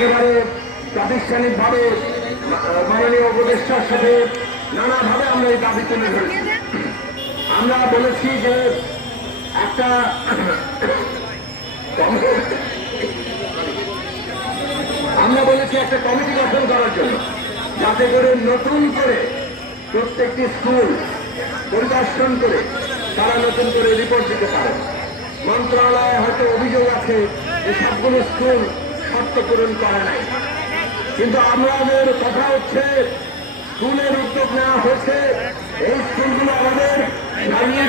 আনুষ্ঠানিকভাবে মা- মাননীয় উপদেষ্টার সাথে নানাভাবে আমরা এই দাবি তুলে ধরেছি। আমরা বলেছি যে একটা আমরা বলেছি একটা কমিটি গঠন করার জন্য, যাতে করে নতুন করে প্রত্যেকটি স্কুল পরিদর্শন করে তারা নতুন করে রিপোর্ট দিতে পারে। মন্ত্রণালয়ে হয়তো অভিযোগ আছে যে সবগুলো স্কুল শর্ত পূরণ করে নাই। কিন্তু আমাদের কথা হচ্ছে, স্কুলের উদ্যোগ নেওয়া হয়েছে। এই স্কুলগুলো আমাদের দাঁড়িয়ে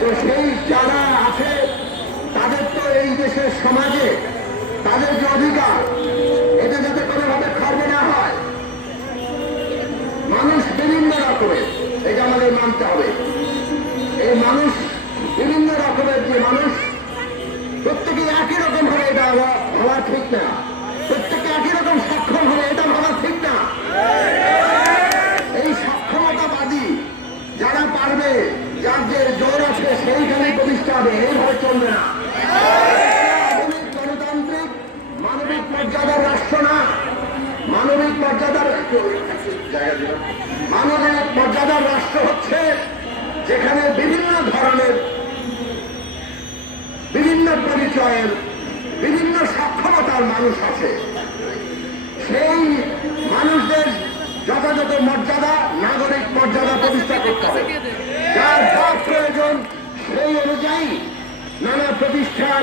তো সেই যারা আছে, তাদের তো এই দেশের সমাজে তাদের যে অধিকার, এটা যাতে কোনোভাবে খর্ব না হয়। মানুষ বিভিন্ন রকমের এটা আমাদের মানতে হবে। এই মানুষ হবে এইভাবে চলবে না গণতান্ত্রিক মানবিক মর্যাদার রাষ্ট্র না মানবিক মর্যাদার মানবিক মর্যাদার রাষ্ট্র হচ্ছে যেখানে বিভিন্ন ধরনের বিভিন্ন পরিচয়ের বিভিন্ন সক্ষমতার মানুষ আছে সেই মানুষদের যথাযথ মর্যাদা নাগরিক মর্যাদা প্রতিষ্ঠা করতে হবে যার যা প্রয়োজন সেই অনুযায়ী নানা প্রতিষ্ঠান,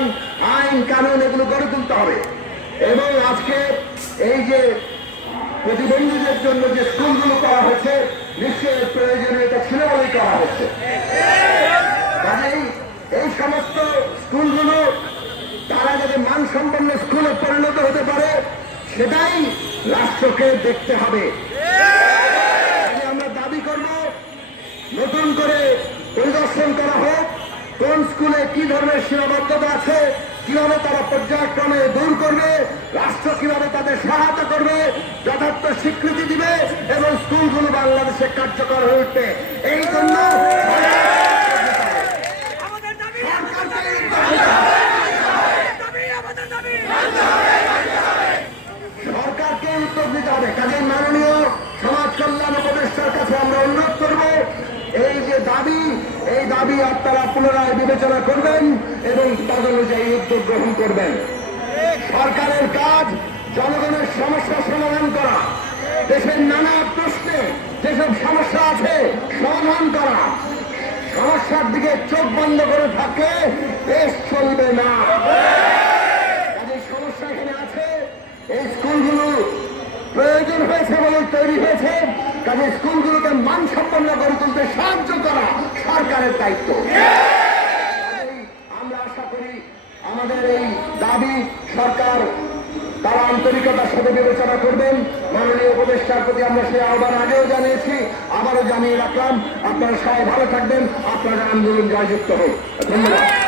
আইন, কানুন এগুলো গড়ে তুলতে হবে। এবং আজকে এই যে প্রতিবন্ধীদের জন্য যে স্কুলগুলো করা হয়েছে, নিশ্চয়ই এর প্রয়োজনীয়তা ছিল বলেই করা হচ্ছে কাজেই এই সমস্ত স্কুলগুলো, তারা যাতে মানসম্পন্ন স্কুলে পরিণত হতে পারে, সেটাই রাষ্ট্রকে দেখতে হবে। আমরা দাবি করব, নতুন করে পরিদর্শন করা হোক কোন স্কুলে কি ধরনের সীমাবদ্ধতা আছে কীভাবে তারা পর্যায়ক্রমে দূর করবে রাষ্ট্র কীভাবে তাদের সহায়তা করবে যথার্থ স্বীকৃতি দিবে এবং স্কুলগুলো বাংলাদেশে কার্যকর হয়ে উঠবে। এই জন্য সরকারকে উত্তর দিতে হবে। কাজে মাননীয় সমাজ কল্যাণ উপদেষ্টার কাছে আমরা অনুরোধ করব আপনারা পুনরায় বিবেচনা করবেন এবং তদ অনুযায়ী উদ্যোগ গ্রহণ করবেন। সরকারের কাজ, জনগণের সমস্যা সমাধান করা, দেশের নানা প্রশ্নে যেসব সমস্যা আছে সমাধান করা, সমস্যার দিকে চোখ বন্ধ করে থাকলে দেশ চলবে না। সমস্যা এখানে আছে, এই স্কুলগুলো প্রয়োজন হয়েছে বলে তৈরি হয়েছে। কাজে স্কুলগুলোকে মানসম্পন্ন করে তুলতে সাহায্য করা সরকারের দায়িত্ব। আমরা আশা করি আমাদের এই দাবি সরকার তারা আন্তরিকতার সাথে বিবেচনা করবেন। মাননীয় উপদেষ্টার প্রতি আমরা সেই আহ্বান আগেও জানিয়েছি, আবারও জানিয়ে রাখলাম, আপনারা সবাই ভালো থাকবেন, আপনারা আন্দোলন জয়যুক্ত হোক। ধন্যবাদ।